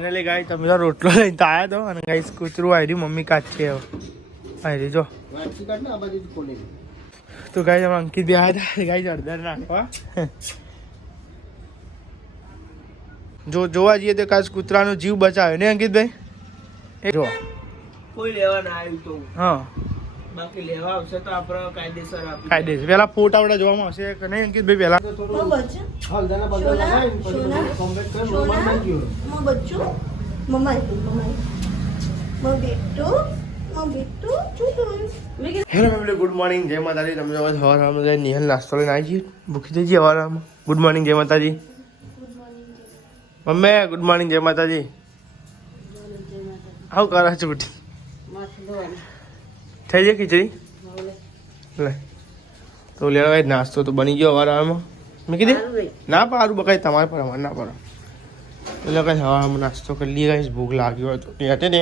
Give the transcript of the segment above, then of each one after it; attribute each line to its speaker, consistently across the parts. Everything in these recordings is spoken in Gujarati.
Speaker 1: ફાઇનલી ગાય તમે તો રોટલો લઈને તો આવ્યા તો અને ગાઈસ કૂતરું આવી રહ્યું મમ્મી કાચી આવી રહી જો. તો ગાય અમે અંકિત બે આવ્યા હતા. ગાય અડધર નાખવા. જો જોવા જઈએ તો કાચ કૂતરાનો જીવ બચાવ્યો ને અંકિતભાઈ? એ જો.
Speaker 2: કોઈ લેવા ના આવ્યું તો
Speaker 1: હા.
Speaker 2: બાકી લેવા આવશે તો આપણે કાયદેસર આપી
Speaker 1: કાયદેસર. પહેલા ફોટા આવડા જોવામાં આવશે કે નહીં અંકિતભાઈ પેલા?
Speaker 2: તો
Speaker 3: માં
Speaker 2: થોડું
Speaker 3: બચ્ચું
Speaker 2: હલ્દાના બદલ
Speaker 3: સોના,
Speaker 2: લગાવીને પછી
Speaker 3: સોના.
Speaker 2: રોમાન બાંધી ગયો.
Speaker 3: માં બચ્ચું મમ્મા મમ્મા. માં બેટું
Speaker 1: હેલો ફેમિલી ગુડ મોર્નિંગ જય માતાજી. તમે જો સવાર સવારમાં નિહલ નાસ્તો લઈને આવી છીએ. ભૂખી જઈએ સવારમાં. ગુડ મોર્નિંગ જય માતાજી. મમ્મી ગુડ મોર્નિંગ જય માતાજી. આવું કરે છે બુટી. થઈ જાય ખીચડી? લે. તો લેવા ભાઈ નાસ્તો તો બની ગયો સવારમાં મેં કીધી? ના પાડું બકાઈ તમારે પર અમારે ના પડે. એટલે કઈ હવામાં નાસ્તો કરી લઈએ કઈ ભૂખ લાગ્યો હતો ત્યાં ને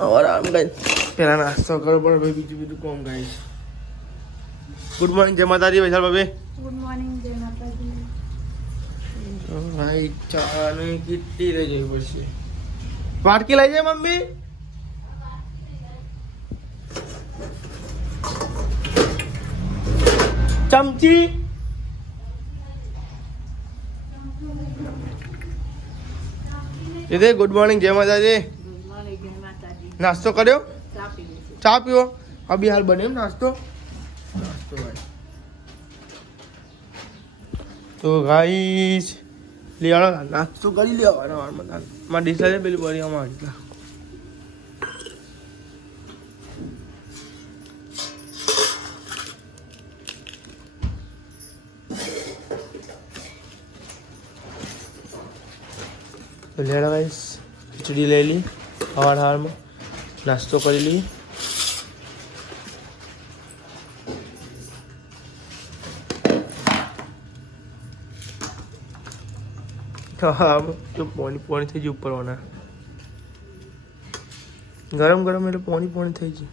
Speaker 1: આમ કઈ પેલા નાસ્તો કરવો પડે ભાઈ બીજું બીજું કોમ ગાઈશ ગુડ મોર્નિંગ જય માતાજી વૈશાલ બાબે
Speaker 3: ગુડ મોર્નિંગ જય માતાજી.
Speaker 1: ભાઈ ચાને કેટલી લઈ જવી પડશે. વાટકી લઈ જાય મમ્મી? ચમચી દીદી ગુડ મોર્નિંગ જય માતાજી નાસ્તો કર્યો
Speaker 3: ચા
Speaker 1: પીવો અભી હાલ બને નાસ્તો નાસ્તો ભાઈ તો ગાઈસ લેવાનો નાસ્તો કરી લેવાનો માં ડીસા પેલી બરી અમારી તો રાઈસ ખીચડી લઈ લઈ સવાર સવારમાં નાસ્તો કરી લઈએ તો પોણી પોણી થઈ ગઈ ઉપરવાના ગરમ ગરમ એટલે પોણી પોણી થઈ જાય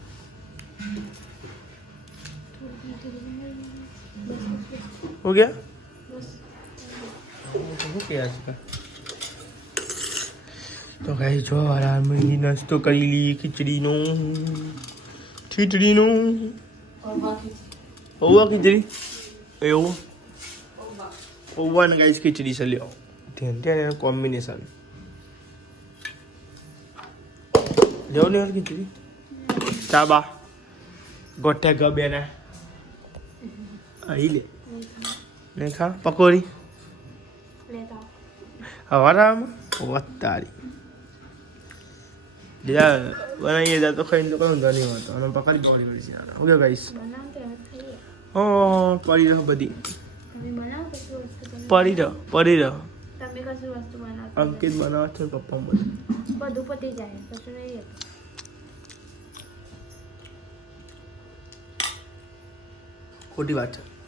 Speaker 1: હો ગયા? શું કહે છે તો ગાઈ જો આરામથી નાસ્તો કરી લઈએ ખીચડીનો. ખીચડીનો. ઓવા ખીચડી? એવું પૌવા ને ગાઈસ ખીચડી છે લ્યો. ધ્યાન ધ્યાન એનું કોમ્બિનેશન લેવો ને ખીચડી? ચાબા ગોઠે ગ બેને. અહીં લે. ને ખા પકોડી? હવારામાં વત્તારી બીજા બનાવીએ ત્યાં તો ખાઈને તો કયું ધની હોતો અને પકડી પકડી પડી છે ઓકે ગાઈસ ઓ પડી રહ્યો બધી પડી રહ્યો પડી રહ્યો અંકિત બનાવે છે પપ્પા બધું
Speaker 3: બધું પતી જાય કશું નહીં
Speaker 1: ખોટી વાત છે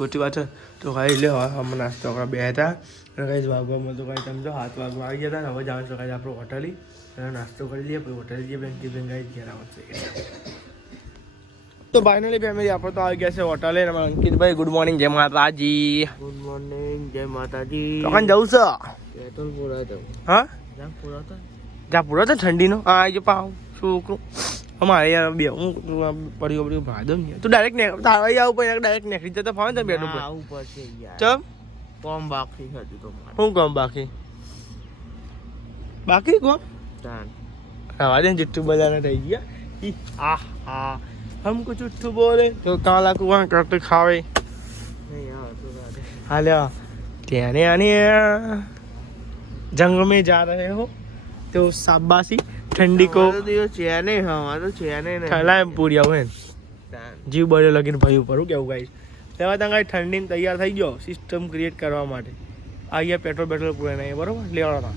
Speaker 1: ખોટી વાત છે. તો ખાઈ લે અમે નાસ્તો કરવા બે હતા. અને કઈ વાગવામાં તો કઈ સમજો હાથ વાગવા આવી ગયા હતા ને હવે જાણ છો કાંઈ આપણે હોટલી અને નાસ્તો કરી લઈએ પછી હોટલ જઈએ બેંક બેંક આવી ઘેર આવશે. તો ફાઇનલી ફેમિલી આપણે તો આવી ગયા છે હોટલે અંકિતભાઈ ગુડ મોર્નિંગ જય માતાજી.
Speaker 2: ગુડ મોર્નિંગ જય માતાજી.
Speaker 1: કાંઈ જવું છે?
Speaker 2: પેટ્રોલ પૂરા
Speaker 1: હા
Speaker 2: જ્યાં પૂરા
Speaker 1: જ્યાં પૂરા ઠંડીનો? હા આવી પાવ છોકરું અમારે યાર બે હું પડ્યો પડ્યો ભાદો ને તું ડાયરેક્ટ ને તારા આવું પર ડાયરેક્ટ નેખરી જતો ફાવે ને બેડ
Speaker 2: ઉપર આવું પર છે યાર
Speaker 1: ચમ
Speaker 2: કોમ બાકી હતું તો
Speaker 1: હું કોમ બાકી બાકી કોમ
Speaker 2: તાન
Speaker 1: આવા દે જુઠ્ઠું બધાને થઈ ગયા ઈ આ હા હમકો જુઠ્ઠું બોલે તો કાલા કુવા કરતે ખાવે હાલ્યા ત્યાં ને આની જંગ મેં જા રહે હો તો શાબાશી ठंडी को
Speaker 2: અમારો દિવસ છે નહીં અમારો છે નહીં ને
Speaker 1: ठला एम पूरी आवे
Speaker 2: તાન.
Speaker 1: જીવ બળ્યો લગીને ભાઈ ઉપર હું કેવું ગાઈશ તેમાં ત્યાં કાંઈ ઠંડીમાં તૈયાર થઈ ગયો સિસ્ટમ ક્રિએટ કરવા માટે આ ગયા પેટ્રોલ પેટ્રોલ પૂરે નહીં બરોબર લેવાના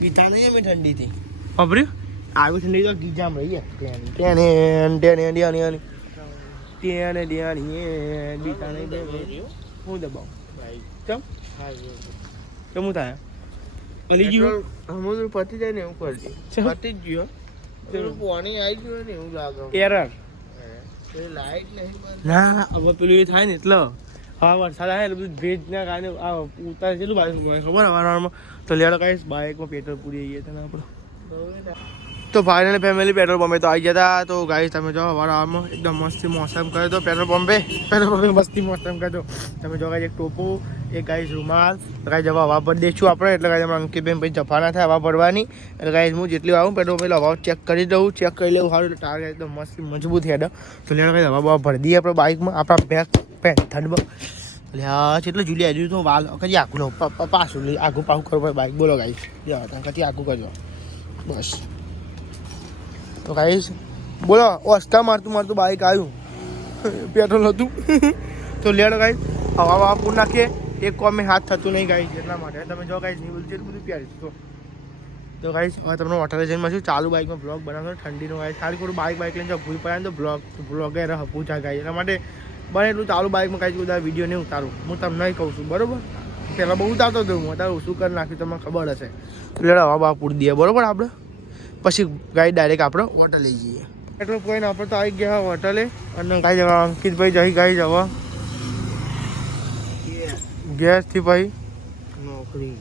Speaker 1: ગીતા નહીં અમે ઠંડીથી વાપર્યું આવી ઠંડી તો ગીજામ રહી તેને તેને તેને ડ્યાની તેને ડ્યાની ગીતા નહીં દે હું દબાવ
Speaker 2: ભાઈ,
Speaker 1: ચમ
Speaker 2: હા, જો.
Speaker 1: કેમ થાય અલી ગયું?
Speaker 2: હમણાં તો પતી જાય ને એવું કરજે. પતી જ ગયો પેલું પાણી આવી ગયું ને એવું લાગે
Speaker 1: એરર ના હવે પેલું એ થાય ને એટલે. હા વરસાદ આવે એટલે બધું ભેજના કારણે આ ઉતાર કેટલું બાજુ ખબર હવારમાં તો લેડો કાંઈ બાઇકમાં પેટ્રોલ પૂરી જઈએ તને આપણે. તો ફાઇનલી ફેમિલી પેટ્રોલ પંપે તો આવી ગયા હતા તો ગાઈસ તમે જો અમારા એકદમ મસ્તી મોસમ કર્યો તો પેટ્રોલ પંપે પેટ્રોલ પંપે મસ્તી મોસમ કર્યો તમે જો ગાઈસ એક ટોપો એક ગાઈઝ રૂમાલ. કાંઈ જવા વાપર દઈશું આપણે. એટલે ગાઈસ અમારા અંકિતભાઈ પછી જફા ના થાય વાપરવાની એટલે ગાઈસ હું જેટલી આવું પેલો પેલો હવા ચેક કરી દઉં ચેક કરી લેવું. સારું એટલે ટાયર એકદમ મસ્ત, મજબૂત હેડ. તો લેડો ગાઈસ હવા ભરી દઈએ આપણે બાઇકમાં આપણા બેગ પેન ઠંડમાં હા કેટલું જુલી આવી તો વાલ, કદી આખું લો પાછું લઈ આગું પાછું કરવું પડે બાઇક બોલો ગાઈસ જા કદી આગું કરજો. બસ. તો ગાઈસ બોલો, ઓસ્તા મારતું મારતું બાઇક આવ્યું. પેટ્રોલ હતું. તો લેડો ગાઈસ હવા હવા પૂર નાખીએ. એક કોમે હાથ થતું નહીં ગાઈસ એટલા માટે. તમે જો ગાઈસ નહીં એટલું બધું પ્યારી તો તો ગાઈસ હવે તમને હોટલે જઈને મળશું ચાલુ બાઇકમાં બ્લોગ બનાવશો, ઠંડીનો ગાઈસ ખાલી ખોટું બાઇક બાઇક લઈને જો ભૂલ પડે તો બ્લોગ બ્લોગ રહ પૂછા ગાઈસ એટલા માટે બને એટલું ચાલુ બાઇકમાં કાંઈ બધા વીડિયો નહીં ઉતારું. હું તમને કહું છું, બરાબર? પહેલાં બહુ ઉતારતો હતો હું, અત્યારે ઓછું કરી નાખ્યું, તમને ખબર હશે. લેડો હવા બા પૂરી દઈએ, બરોબર આપણે? પછી ગાઈ ડાયરેક્ટ આપણે હોટલ જઈએ. એટલું કોઈ આપણે તો આવી ગયા હોટલે અને ગાઈ જવા અંકિતભાઈ જઈ ગાઈ જવા ગેસથી ભાઈ?
Speaker 2: નોકરી.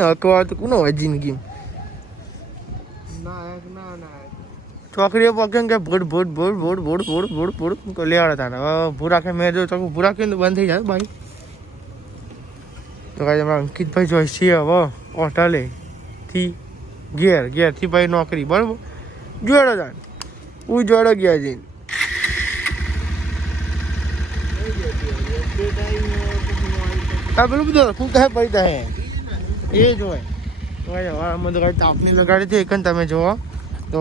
Speaker 1: હકવા તો કોનો હોય જિંદગી ચોકરીઓ પગે કે ભૂડ ભૂડ ભૂડ ભૂડ ભૂડ ભૂડ ભૂડ ભૂડ મેં જો ચોખ્ખું ભૂ રાખીને બંધ થઈ જાય ભાઈ. તો કાંઈ અમારા અંકિતભાઈ જોઈશી છીએ હવે હોટલે થી ઘેર ઘેરથી ભાઈ નોકરી બરાબર? જોડો જાણ હું જોડો ગયા જઈને હા પેલું બધું શું કહે પડી થાય? એ જ હોય તો તો તાપની લગાડી હતી, એકન તમે જુઓ. તો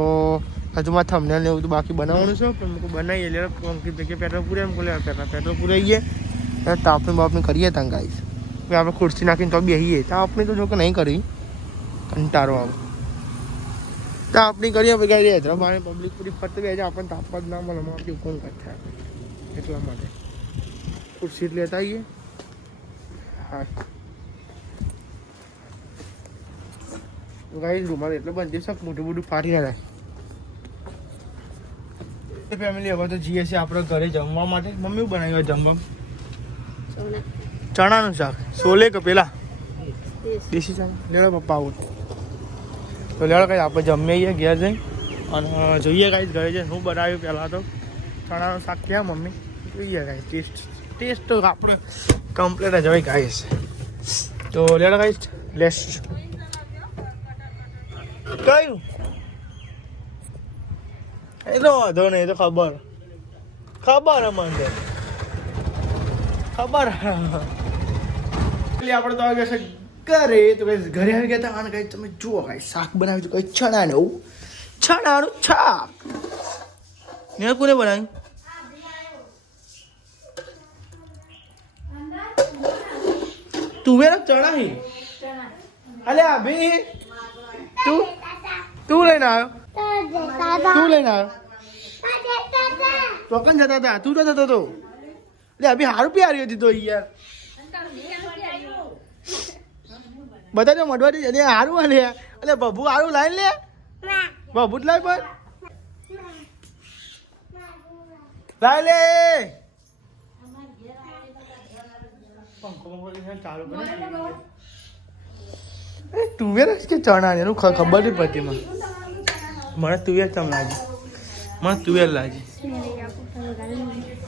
Speaker 1: હજુમાં થમનેલ ને એવું તો બાકી બનાવવાનું છે મૂકું બનાવીએ. એટલે અંકિત કે પેટ્રોલ પૂરે એમ બોલે પેટ્રોલ પેટ્રોલ પૂરાઈ ગયે તાપની કરીએ ત્યાં ગાઈશ હવે આપણે ખુરશી નાખીને તો બેસીએ તાપની તો જો કે નહીં કરી. કંટાળો આવે. તાપની કરીએ પછી ગાડી હૈદરાબાદ પબ્લિક પૂરી ફરતી બે આપણને તાપવા જ ના મળે. આપણે કોણ કરતા એટલા માટે. ખુરશી લેતા આવીએ. ગાઈસ રૂમાલ એટલે બંધ સક મોટું મોટું ફાટી ના થાય ફેમિલી હવે તો જઈએ છીએ આપણે ઘરે જમવા માટે. મમ્મી બનાવ્યું જમવા? ચણાનું શાક. સોલે કે પેલા? દેશી. ચણા. લેડો પપ્પા આવું. તો લેડો કઈ આપણે જમીએ ઘેર જઈ અને જોઈએ કાંઈ ઘરે જઈને હું બનાવ્યું પહેલાં તો. ચણાનું શાક ક્યાં મમ્મી? જોઈએ કાંઈ ટેસ્ટ. ટેસ્ટ તો આપણે કમ્પ્લેટ જ હોય ગાઈસ. તો લેડો ગાઈસ લેસ. કયું? એ તો વાંધો નહીં તો ખબર. ખબર અમને. ખબર. આપણે તો આવી ગયા છે ઘરે તો કઈ ઘરે આવી ગયા હતા અને કઈ તમે જુઓ કઈ શાક બનાવ્યું કઈ ચણા ને એવું ચણાનું શાક. ને કોને બનાવ્યું. તુવેર ચણા હી અલે અભી તું? તું લઈને આવ્યો? તું લઈને આવ્યો? ચોકન જતા હતા. તું તો જતો હતો. એટલે અભી હારું પ્યારી હતી તો યાર. બધા તો મડવાડી એટલે હારું આ લે. એટલે બબુ હારું લાઈ લે. બબુ જ લાઈ પણ લાઈ લે. તુવેર જ કે ચણા ને એનું ખબર નહીં પડતી મને. મને તુવેર ચમ લાગે. મને તુવેર લાગે.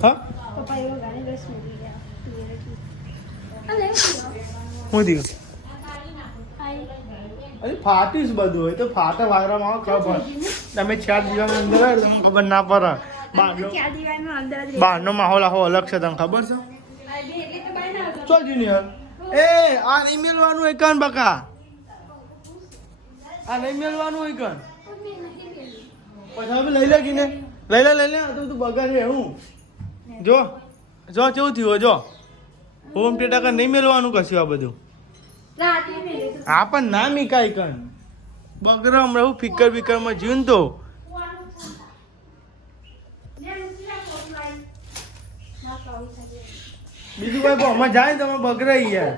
Speaker 1: હા? હું થયું અરે ફાટીશ બધું હોય તો ફાટા વાગરામાં આવે ખબર. તમે ચાર દિવસ અંદર તમને ખબર ના પડે. બહારનો બહારનો માહોલ આખો અલગ છે તમને ખબર છે? ચો જુનિયર એ આ નહીં મેળવાનું હોય કન બકા? આ નહીં મેળવાનું હોય કન પછી હવે લઈ લે કીને. લઈ લે લઈ લે. આ તો તું બગાડે હું. જો જો કેવું થયું જો. હોમ થિયેટર કન નહીં મેળવાનું કશું આ બધું? હા પણ ના મીકાય કન બગરમ રહું ફિકર ફિકરમાં જીવન તો બીજું કઈ આમાં જાય ને તમે બગરાઈ યાર.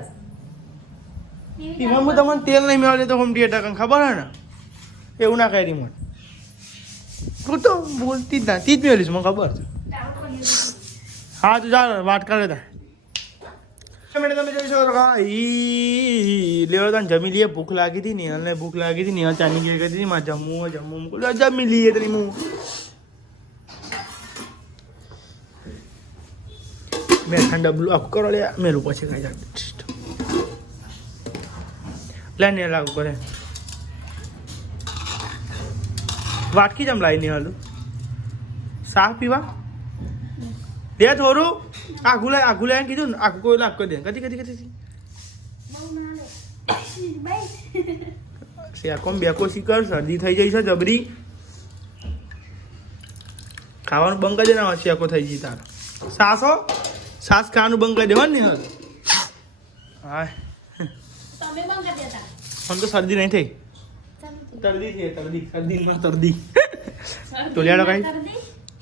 Speaker 1: એમાં તમને તેલ નહીં મેળવે તો હોમ થિયેટર કંઈ ખબર હે ને? એવું ના કરી મને. તું તો બોલતી જ ના, તી જ મેળવીશ, મને ખબર છે. હા, તું ચાલ, વાત કરે તા મેડમ, તમે જોઈ શકો છો ઈ લેવો જમી લઈએ, ભૂખ લાગી હતી નિહાલને ભૂખ લાગી હતી ને ચાની ગયા કરી હતી મારે જમવું જમવું જમી લઈએ તરી હું મેં ઠંડા બ્લુ આખું કરો લે મેલું પછી કાંઈ જાય લઈને ને લાગુ કરે. વાટકી જમ લાવીને હાલું. સાફ પીવા? દે થોડું. આઘું લાય આઘું લાય કીધું ને, આખું કોઈ લાગ કરી દે. કદી કદી કદી શેકોમ બેકો શીકર, શરદી થઈ જાય છે, જબરી. ખાવાનું બંધ કરી દેના શેકો થઈ જઈ તારો. સાસો? સાસ ખાવાનું બંધ કરી દેવાનું ને હાલ હા
Speaker 3: તમે બંધ કરી દેતા?
Speaker 1: મને તો શરદી નહીં થઈ. તરદી છે તરદી. શરદીમાં તરદી. તો લેડો કાંઈ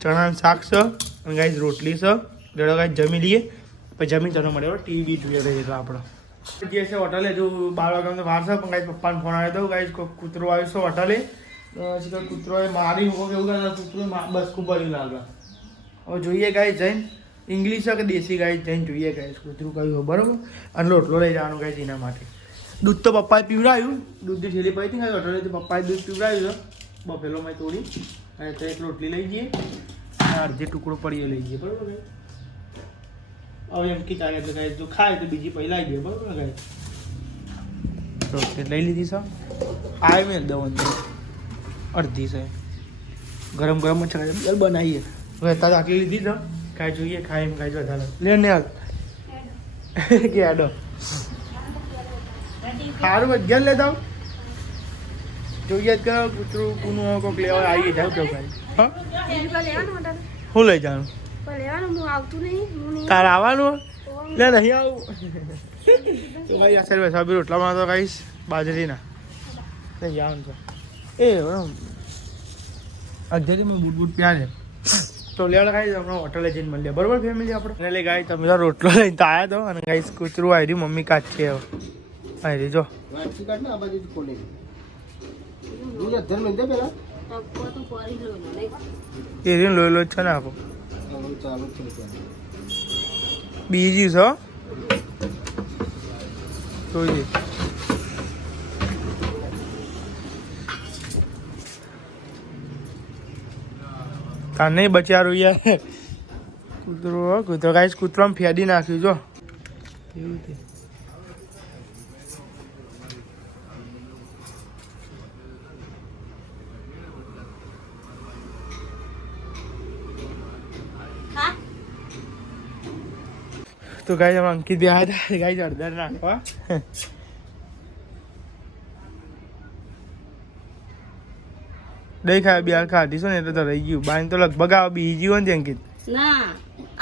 Speaker 1: ચણાનું શાક છે અને ગાઈસ રોટલી છે. લેડો ગાઈસ જમી લઈએ. પછી જમીન ચાલો મળે ટીવી જોઈએ રહીએ તો આપણો. જે છે હોટલે જો બાર વાગ્યાનો વાર છે પણ ગાઈસ પપ્પાને ફોન આવ્યો હતો ગાઈસ કોઈ કૂતરો આવ્યો છે હોટલે. તો પછી કોઈ કૂતરોએ મારી એવું કૂતરો બસ ખૂબ જ લાગે. હવે જોઈએ ગાઈસ જઈને. ઇંગ્લિશ કે દેશી ગાય જઈને જોઈએ ગાય કૂતરું કયું હોય, બરાબર? અને લોટલો લઈ જવાનું ગાઈસ એના માટે. દૂધ તો પપ્પાએ પીવડાવ્યું દૂધની થેલી પડી હતી હોટલે તો પપ્પાએ દૂધ પીવડાવ્યું છે. બફેલો મેં તોડી. અને તો એક રોટલી લઈ જઈએ. અને અડધે ટુકડો પડીએ લઈ જઈએ, બરાબર હવે એમ કે ચાલે એટલે ગાય જો ખાય તો બીજી પહેલા આવી જાય બરાબર ગાય રોટલી લઈ લીધી સર આવી મેં દવા અડધી છે. ગરમ ગરમ જ બનાવીએ. હવે તારે આટલી લીધી છે. કાંઈ જોઈએ ખાય એમ કાંઈ વધારે લે ને હાલ. કે આડો સારું અગિયાર લેતા આવ. જોઈએ જ કરો કૂતરું કૂનું કોઈક લેવા આવીએ જાવ કેવું કાંઈ હા હું લઈ જવાનું તારે આવવાનું લે નહીં આવું. તો ભાઈ આ સાહેબ રોટલામાં તો કહીશ બાજરીના. નહીં જવાનું છે. એ અધ્યાત્મ બૂટ બૂટ પ્યાં છે. તો લેવડ ગાઈ હમણાં હોટલે જઈને મળીએ બરોબર ફેમિલી આપણે? એને લઈ ગાય તમે તો રોટલો લઈને તો આવ્યા તો અને ગાઈ કૂતરું આવી રહ્યું મમ્મી કાચી હવે આવી રહી જો.
Speaker 2: વાટકી કાઢ ને આ બાજુ ખોલે દૂધ અધર દે પેલા.
Speaker 1: લોહી લોહી છે ને આપો બીજી છો હો. જોઈ તાર નહીં બચારું યાર. કૂતરો કૂતરો. કાંઈ કૂતરામાં ફેદી નાખ્યું, જો. એવું છે. તો ગાય અંકિત બે હતા ગાય અડધા નાખવા દહીં ખાય બે ખાધી છે ને એટલે તો રહી ગયું. બાઈન તો લગભગ આવે બીજી હોય ને અંકિત
Speaker 3: ના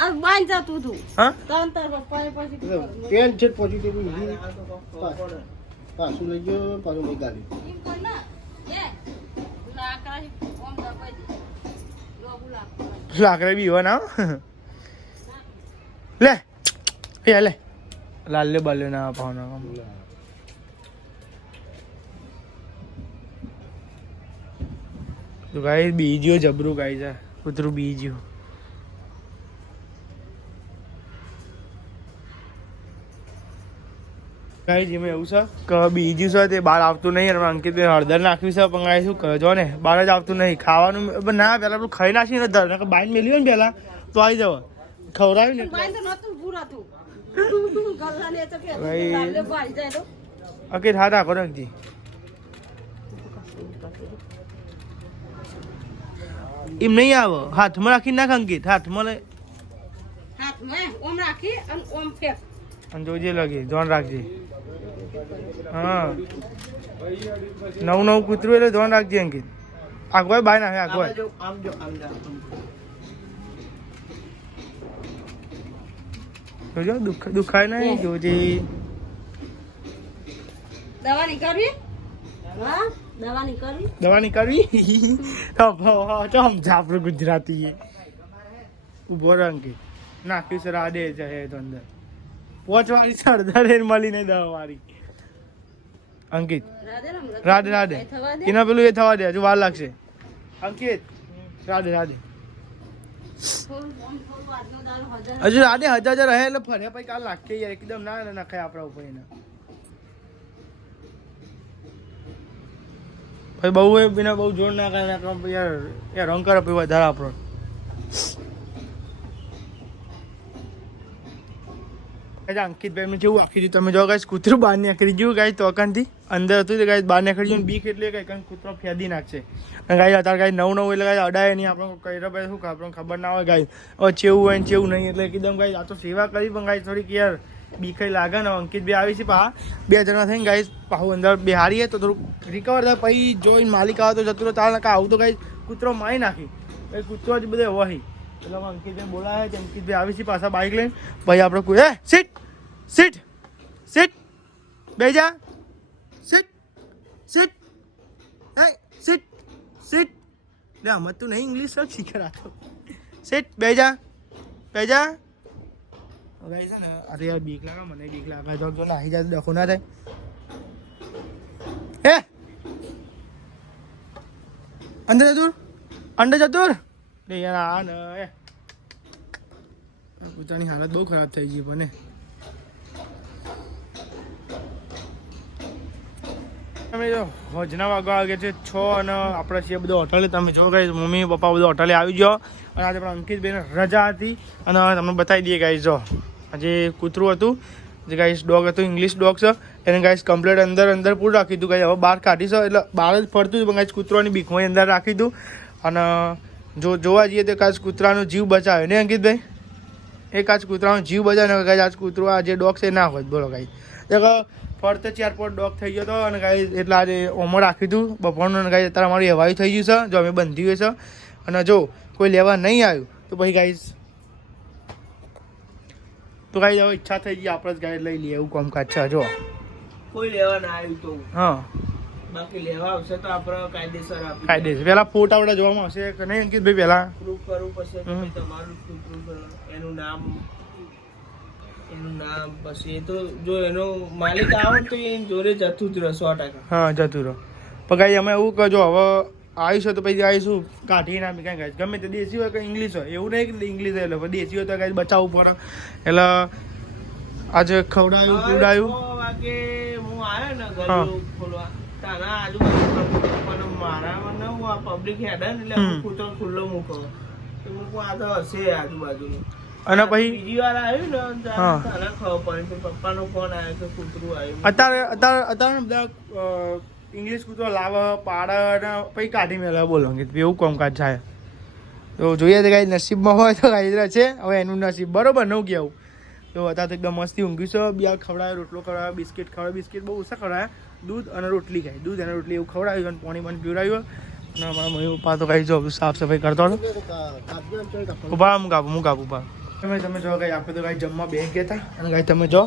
Speaker 3: આ બાંધ જતું તું.
Speaker 1: હા?
Speaker 3: તન પપ્પાએ પછી
Speaker 2: પેન છે પહોંચી પાછું લઈ ગયો પાછું લઈ ગાડી.
Speaker 3: એમ કર ને એ લાકડા ઓમ દબાઈ દે લાકડા
Speaker 1: લાકડા બી હોય ના લે. એ લે. લાલ્લે બાલ્લે ના પાવના. તો ગાય બીજીઓ જબરું ગાય છે કૂતરું બીજ્યું ગાય જેમાં એવું છે કે બીજું છે તે બહાર આવતું નહીં અને અંકિત હળદર નાખ્યું છે પણ ગાય શું જો ને બહાર જ આવતું નહીં. ખાવાનું પણ ના પેલા પેલું ખાઈ નાખી ને ધર બાઈન મેલ્યું હોય ને પેલા તો આવી જવા. ખવડાવ્યું ને
Speaker 3: ને
Speaker 1: ભાઈ. અંકિત હાથ રાખો રાખજી એમ નહીં આવો. હાથમાં રાખી નાખ અંકિત હાથમાં લે.
Speaker 3: હાથ મેં ઓમ રાખી અને ઓમ ફેક
Speaker 1: અને જોજે લગી. ધ્યાન રાખજે. હા. નવું નવું કૂતરું એટલે ધ્યાન રાખજે અંકિત આગવાય બાય નાખે
Speaker 2: આ
Speaker 1: આગવાય.
Speaker 2: આમ જો આમ
Speaker 1: જોજો દુખ દુખાય નહીં જોજે.
Speaker 3: દવા ની હા? દવા ની કરવી
Speaker 1: દવાની કરવી ચમ આપણું ગુજરાતી ઊભો અંકિત. નાખ્યું છે રાડે છે તો અંદર. પોચવાળી સરદાર મળીને દવા વાળી અંકિત.
Speaker 3: રાધે
Speaker 1: રાધે એના પેલું એ થવા દે હજુ વાર લાગશે. અંકિત. રાધે રાધે. હજુ રાધે હજાર હજાર રહે એટલે ફરે પછી કાલ લાગશે યાર એકદમ ના ના નખાય આપણા ઉપર એને. ભાઈ, બહુ એ બીના બહુ જોર ના કરે યાર યાર રંગ કરે પછી વધારે આપણો. ગાઈસ અંકિતભાઈ નું જેવું આખી તમે જો ગાઈસ કૂતરું બહાર નીકળી ગયું ગાય તો અકાનથી અંદર હતું ગાઈસ બહાર નીકળી ગયું બીક એટલે કઈ, કંઈ કૂતરો ફેદી નાખશે. અને ગાય અત્યારે ગાય નવું નવું એટલે ગાઈસ અડાય નહીં. આપણે કઈ ભાઈ શું આપણને ખબર ના હોય ગાય ચેવું હોય ને ચેવું નહીં એટલે એકદમ ગાય આ તો સેવા કરી પણ ગાય થોડીક યાર બીકઈ લાગે ને અંકિત બે આવી છે પા. બે જણા થઈને ગાઈસ પાહુ અંદર બિહારીએ તો થોડુંક રિકવર થાય. પછી જોઈને માલિક આવે તો જતું તાર નાખા આવું તો ગાઈસ કૂતરો મારી નાખી. એ કૂતરો જ બધે વહી. એટલે અંકિતભાઈ બોલાવે છે. અંકિતભાઈ આવી છે પાછા બાઇક લઈને. પછી આપણે કોઈ હે સીટ સીટ સીટ બે જા. સીટ સીટ હે સીટ સીટ લે, આમાં તું નહીં ઇંગ્લિશ જ શીખે રાખો સીટ બે જા. બે જા. અંદર જતુર અંદર જતું લે યાર, આ ને, એ. પોતાની હાલત બહુ ખરાબ થઈ ગઈ મને. તમે જો, હોજના વાગવા વાગે છે, છ અને આપણે છીએ બધું હોટલે તમે જો ગઈ મમ્મી પપ્પા બધું હોટલે આવી ગયો. અને આજે અંકિતભાઈને રજા હતી. અને તમને બતાવી દઈએ ગાઈસ જો. આજે કૂતરું હતું. જે ગાઈસ ડોગ હતું ઇંગ્લિશ ડોગ છે. એને ગાઈસ કમ્પ્લેટ અંદર અંદર પૂરું રાખી દીધું. ગાઈ હવે બહાર કાઢી છે, એટલે બહાર જ ફરતું પણ ગાઈસ કૂતરાની બીકમાં અંદર રાખી દીધું. અને જો જોવા જઈએ તો કાચ કૂતરાનો જીવ બચાવે ને, અંકિતભાઈ? એ કાચ કૂતરાનો જીવ બચાવે ને કાંઈ આજ કૂતરો આ જે ડોગ છે એ ના હોય, બોલો ગાઈ ફરતે ચાર પાંચ ડોગ થઈ ગયો હતો અને ગાઈ એટલે આજે ઓમો રાખ્યું હતું બપોરનું ગાઈસ અત્યારે અમારી હવાયું થઈ ગયું છે, જો અમે બંધી છે. અને જો કોઈ લેવા નહીં આવ્યું, તો પછી ગાઈસ તો ગાઈ હવે ઈચ્છા થઈ ગઈ આપણે જ ગાઈસ લઈ લઈએ એવું કામકાજ છે જો.
Speaker 2: કોઈ લેવા ના આવ્યું તો.
Speaker 1: હા.
Speaker 2: બાકી લેવા આવશે તો આપણે કાયદેસર આપી
Speaker 1: કાયદેસર. પેલા ફોટા આવડા જોવામાં આવશે કે નહીં અંકિતભાઈ પહેલા
Speaker 2: પ્રૂફ કરવું પડશે કે તમારું શું પ્રૂફ એનું નામ એનું નામ પછી એ તો જો એનો માલિક આવે તો એ જોડે જતું જ રહે સો ટકા.
Speaker 1: હા જતું રહો. પણ ગાઈ અમે એવું કરજો હવે આવીશું તો પછી આવીશું કાઢી ના કાંઈ ગાય. ગમે તે દેશી હોય કે ઇંગ્લિશ હોય. એવું નહીં કે ઇંગ્લિશ હોય એટલે દેશી હોય તો કાંઈ બચાવવું પડે. એટલે આજે ખવડાયું પીવડાયું.
Speaker 2: હું આવ્યો ને. ખોલવા. આજુબાજુ મારા મને હું આ પબ્લિક હેડ ને એટલે. કૂતરો ખુલ્લો મૂકો. તો મૂકું આ તો હશે આજુબાજુનું.
Speaker 1: અને પછી?
Speaker 2: બીજી વાર આવ્યું ને
Speaker 1: હા.
Speaker 2: ખબર પડી પપ્પાનો ફોન આવ્યો કે કૂતરું આવ્યું.
Speaker 1: અત્યારે અત્યારે અત્યારે બધા ઇંગ્લિશ કૂતરો લાવે, પાડે ને પછી કાઢી મેળવે બોલો એવું કામકાજ થાય. તો જોઈએ તો કાંઈ નસીબમાં હોય તો કાંઈ છે. હવે એનું નસીબ બરોબર નવું કહેવું તો અત્યારે એકદમ મસ્તી ઊંઘી છે. બે ખવડાવે, રોટલો ખવડાવે, બિસ્કિટ ખવડાવે. બિસ્કિટ બહુ ઓછા ખવડાવે. દૂધ અને રોટલી ખાય. દૂધ અને રોટલી એવું ખવડાવ્યું અને પાણી પણ પીવડાવ્યું અને અમારા મમ્મી પપ્પા તો કાંઈ જો સાફ સફાઈ કરતો હતો ઊભા હું કાપું હું કાપું, ઊભા તમે તમે જો કાંઈ આપણે તો કાંઈ જમવા બે ગયા હતા. અને કાંઈ તમે જો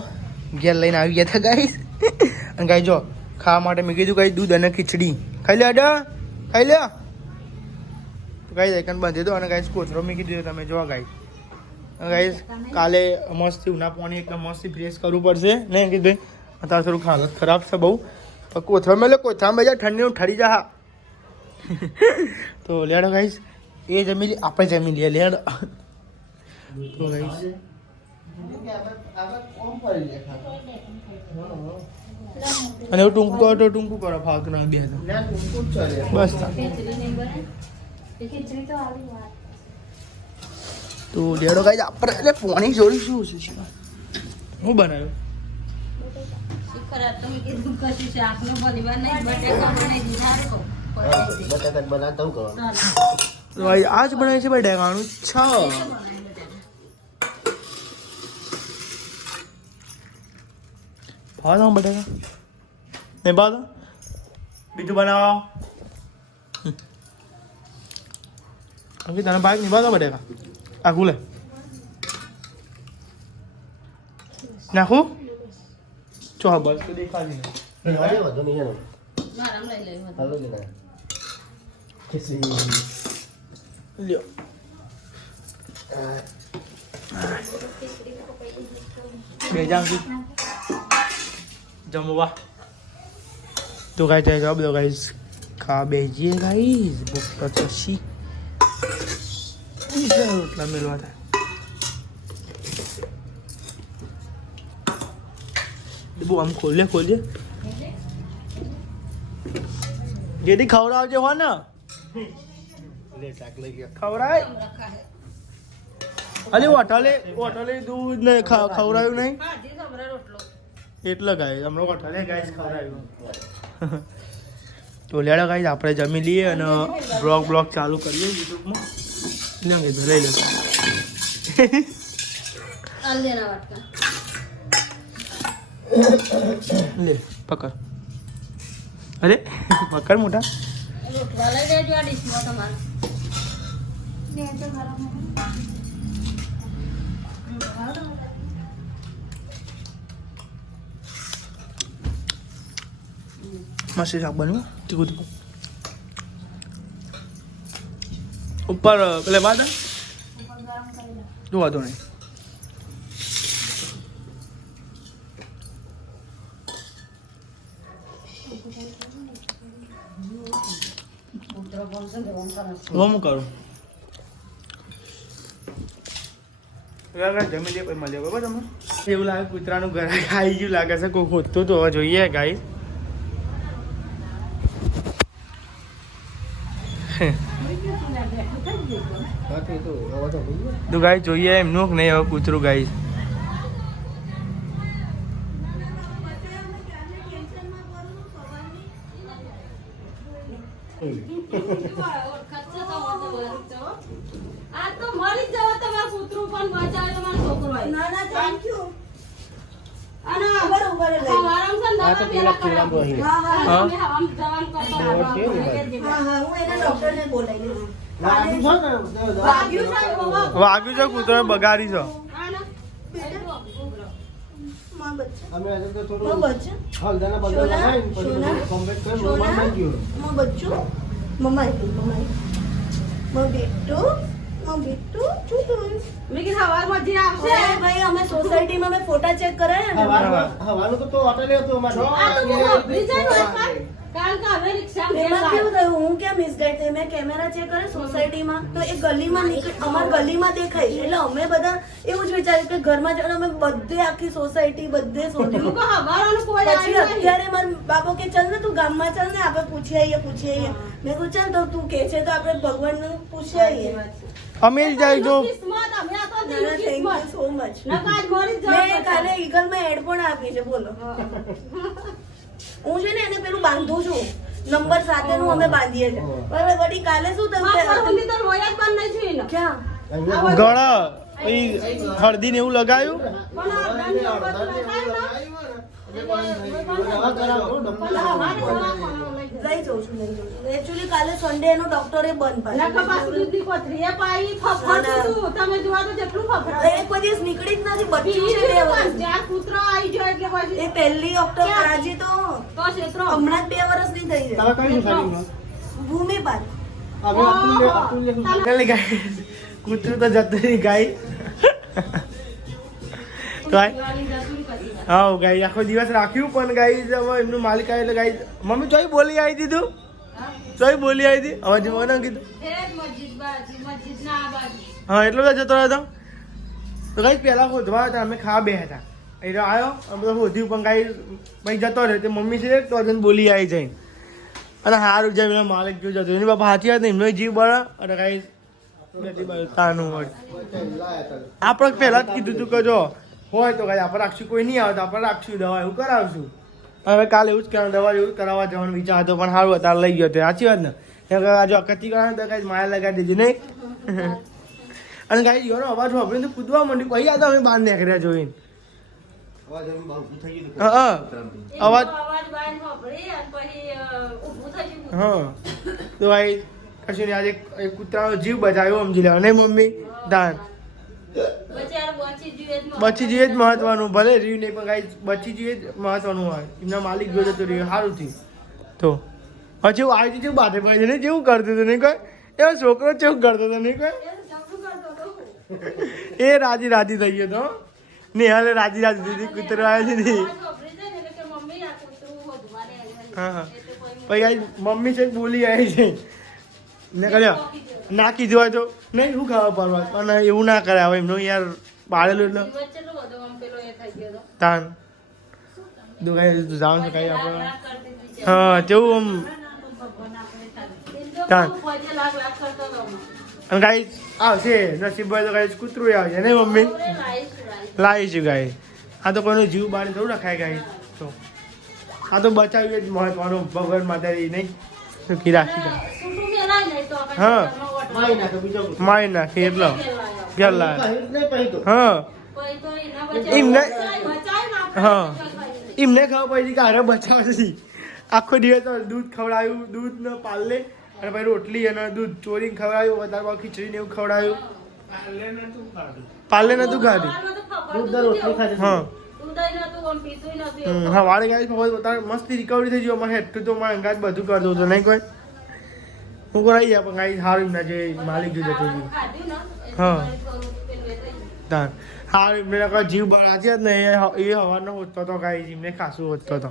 Speaker 1: ઘેર લઈને આવી ગયા હતા ગાઈ અને કાંઈ જો ખાવા માટે મેં કીધું ગાઈ, દૂધ અને ખીચડી. ખાઈ લે અડા ખાઈ લે. તો ગાઈ એકન બાંધી દો અને ગાઈ કોથરો મેં કીધું તમે જો ગાઈ ગાઈ કાલે મસ્તથી ઉના પાણી એકદમ મસ્તથી ફ્રેશ કરવું પડશે. ને કીધું અત્યારે થોડુંક હાલત ખરાબ છે બહુ. પણ કોથરો મેં કોથરા મેં ઠંડી ઠરી જા તો લેડો ગાઈશ એ જમી લે, આપણે જમી લઈએ લેડ. તો ગાઈશ અને એવું ટૂંકું કરો તો ટૂંકું કરો, ફાવતું ના બે બસ. તો લેડો ગાઈશ આપણે એટલે પોણી જોડી શું છે હું બનાવ્યું? આજ બનાવ્યું છે ભાઈ ડેગાણું છ. ભાવ દઉં બટાકા? નહીં ભાવ બીજું બનાવો. હવે તને ભાઈ નહીં ભાવ દો બટાકા? આ ગુલે નાખું? ચો બસ તો દેખાડી લ્યો. બે જામ જમવા તો ગાઈ જાય જવાબ દો ગાઈસ ખા બેજીએ ગાઈસ ભૂખ તો ચશી રોટલા મેળવા થાય બહુ આમ ખોલે ખોલે જેથી ખવડાવજે હો ને ખવડાય અરે હોટલે હોટલે દૂધ ને ખવડાયું નહીં એટલે ગાય હમણાં હોટલે ગાય ખવડાવ્યું. તો લેડા ગાય આપણે જમી લઈએ અને બ્લોગ બ્લોગ ચાલુ કરીએ યુટ્યુબમાં. ના કીધું લઈ લે લે પકડ. અરે પકડ મોટા. મસ્ત શાક બન્યું તીખું તીખું ઉપર પેલે બાદ જો વાંધો નહીં હું કરું જમી લે પછી મળીએ બરાબર તમે એવું લાગે કૂતરાનું ઘર આવી ગયું લાગે છે કોઈ ખોદતું તો હવે જોઈએ ગાઈ તો ગાઈ જોઈએ એમનું કે નહીં હવે કૂતરું ગાઈ
Speaker 4: આ તો મરી જ જવો તમારું કૂતરું પણ બચાવે તમારો છોકરો હોય.
Speaker 3: ના ના થેન્ક યુ
Speaker 4: અને
Speaker 3: ઊભા રહો, ઊભા રહો, લઈ જોઈએ
Speaker 4: એમનું કે નહીં હવે કૂતરું કરાવો.
Speaker 3: હા એના ડોક્ટરને બોલાવી લઉં.
Speaker 4: વાગ્યું છે,
Speaker 1: કૂતરો બગાડી છો.
Speaker 3: સોસાયટીમાં મેં ફોટા ચેક કરાયા
Speaker 4: હું સાંભળી જાય ને એકવાર. કારણ કે હવે રિક્ષામાં
Speaker 3: એમાં
Speaker 4: બેસવાનું.
Speaker 3: કેવું થયું? હું ક્યાં મિસગાઈડ થઈ? મેં કેમેરા ચેક કરે સોસાયટીમાં તો એ ગલીમાં નીકળી અમારા ગલીમાં દેખાય. એટલે અમે બધા એવું જ વિચાર્યું કે ઘરમાં જ અમે બધે આખી સોસાયટી બધે
Speaker 4: હું
Speaker 3: શોધ્યું પછી અત્યારે મારા બાપો કે ચાલ ને તું ગામમાં ચાલ ને આપણે પૂછી આવીએ પૂછી આવીએ મેં કહ્યું ચાલ તો તું કે છે તો આપણે ભગવાનને પૂછી આવીએ
Speaker 1: અમે જ. જાય જો
Speaker 4: થેન્ક યુ સો જ
Speaker 3: મેં કાલે ઈગલમાં એડ પણ આપી છે બોલો. હું છે ને એને પેલું બાંધું છું. નંબર સાથેનું અમે બાંધીએ છીએ. બરાબર વળી કાલે શું તમે
Speaker 4: હોલી તો રોયા જ બંધ નહીં થઈને.
Speaker 3: ક્યાં?
Speaker 1: ગળા હળદી ને એવું લગાવ્યું
Speaker 4: લઈ
Speaker 3: જઉં છું લઈ જઉં એકચ્યુઅલી કાલે સન્ડે એનો ડોક્ટરે બંધ
Speaker 4: પાછું
Speaker 3: પાડ્યું
Speaker 4: દૂધની કોથળીએ પાઈ, ફફડતું તમે જોવા તો જેટલું ફફડાય.
Speaker 3: એક કોઈ દિવસ નીકળી જ નથી બચ્ચું છે બે વર્ષ
Speaker 4: જ્યાં કૂતરો આવી ગયો એટલે પછી
Speaker 3: એ પહેલી ઓક્ટોબર આજે તો
Speaker 4: તો ક્ષેત્રો.
Speaker 3: હમણાં જ બે વર્ષની થઈ છે
Speaker 5: તમે કઈ
Speaker 3: ભૂમિ
Speaker 1: કૂતરું તો જતું નહીં ગાય. તો હા ગાય આખો દિવસ રાખ્યું પણ ગાય હવે એમનું માલિક આવે એટલે ગાય મમ્મી ચોઈ બોલી આવી દીધું ચોઈ બોલી આવી હતી? હવે જમવા ના કીધું. હા, એટલો બધો જતો રહ્યો તો? ગાઈ પહેલા શોધવા હતા, અમે ખાવા બે હતા. એટલે આવ્યો અમે બધું શોધ્યું પણ ગાઈ પછી જતો રહ્યો, તે મમ્મી છે તો જઈને બોલી આવી જઈને. અને હારું જાય એના માલિક જોઈ જતો એની બાપા હાથી હતા એમનો જીવ બળે, અને બાજુ તાનું હોય. આપણે પહેલાં જ કીધું તું કે જો હોય તો કાંઈ આપણે રાખશું કોઈ નહીં આવે તો આપણે રાખશું દવા એવું કરાવશું. હવે કાલે એવું જ કરવાનું દવા એવું જ કરાવવા જવાનો વિચાર હતો પણ સારું અત્યારે લઈ ગયો તો સાચી વાત ને? એમ કે આજે અકતી કરવાનું તો કાંઈ માયા લગાડી દેજો નહીં? અને કાંઈ યોનો અવાજ વાપરીને તો કૂદવા માંડ્યું. પછી યાદ અમે બહાર નીકળ્યા જોઈને.
Speaker 5: અવાજ હતું.
Speaker 1: હા હા. અવાજ
Speaker 4: અવાજ બહાર સાંભળી અને પછી અ, ઊભું થઈ ગયું.
Speaker 1: હા. તો ભાઈ કશું નહીં આજે એક કૂતરાનો જીવ બચાવ્યો સમજી લેવા નહીં મમ્મી? દાન.
Speaker 4: બચારો બચી
Speaker 1: જઈએ જ મહત્વનું. ભલે રહ્યું નહીં પણ કાંઈ બચી જઈએ જ મહત્વનું હોય. એમના માલિક જોડે તો રહ્યું સારું થયું. તો પછી એવું આવી જેવું બાધે પડે ને જેવું કરતું હતું નહીં કોઈ? એવો છોકરો જેવું કરતો હતો નહીં કોઈ?
Speaker 4: એ
Speaker 1: રાજી રાજી થઈ ગયો તો નેહાલે રાજી રાજી દીધી કૂતરો આવી દીધી
Speaker 4: ને.
Speaker 1: હા હા. પછી મમ્મી છે બોલી આવી છે. ને કર્યા ના કીધું હોય તો નહીં શું ખાવા પડવા પણ એવું ના કરે હવે એમનું યાર પાડેલું એટલે
Speaker 4: તો બધો આમ પેલો એ થઈ
Speaker 1: તાન. દુકાને જવાનું છે કાંઈ આપણે. હા તેવું આમ. તાન. અને કાંઈ આવશે નસીબ હોય તો કાંઈ કૂતરું આવશે નહીં મમ્મી?
Speaker 4: લાવીશું. લાવીશું
Speaker 1: આ તો કોઈનો જીવ બાળી થોડું રખાય ગાય તો. આ તો બચાવ્યું જ મહત્વનું ભગવાન માતાજી નહીં? સુખી રાખી દે હા.
Speaker 5: મારી નાખે બીજો.
Speaker 1: મારી નાખી એટલો.
Speaker 5: તો.
Speaker 1: હા. એમને-
Speaker 4: ને
Speaker 1: હા. એમને ખબર પડી કે અરે બચાવશે આખો દિવસ દૂધ ખવડાવ્યું દૂધ ને પાલે. અને પછી રોટલી અને દૂધ ચોરીને ખવડાવ્યું વધારે ખીચડી ખીચડીને એવું ખવડાવ્યું.
Speaker 2: ખાધું.
Speaker 1: પાલે નતું ખાધું.
Speaker 5: ને
Speaker 1: હા. હા વાળે ગાય મસ્તી રિકવરી થઈ ગયો મને હેઠું તો મારે અંગાજ બધું કરતો હતો નહીં કોઈ? હું કરાવી જાય, પણ કાંઈ સારું એમના જે માલિક જોઈ જતો હા.
Speaker 4: ગયું.
Speaker 1: તાન હારું એમને કોઈ જીવ બળાતી જ ને એ હવાનો હોતો તો ગાય એમને ખાસું હોતો તો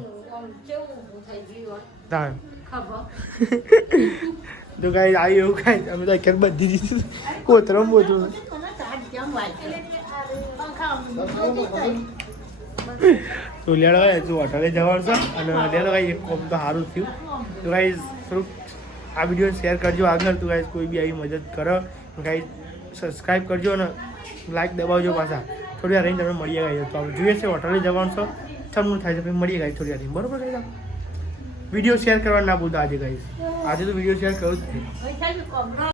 Speaker 4: ગયું ખબર.
Speaker 1: તો કાંઈ આવી એવું ખાય અમે તો એક બધી દીધું કોતરમ બધું તો લેડો તું હોટલે જવાનું છે અને લેડો કાંઈ એક કોમ તો સારું થયું તો ગાઈ, થોડુંક આ વીડિયો શેર કરજો. આગળ તો ગાઈઝ કોઈ બી આવી મદદ કરો. ગાઈઝ સબસ્ક્રાઈબ કરજો અને લાઈક દબાવજો પાછા. થોડી વાર રહીને તમે મળીએ ગાઈ તો આપણે જોઈએ છે હોટલે જવાનું છો. છમનું થાય છે મળીએ ગાઈ થોડી વાર. બરોબર ગાઈ વીડિયો શેર કરવા ના ભૂલતા આજે ગાઈઝ આજે તો વીડિયો શેર કરું જ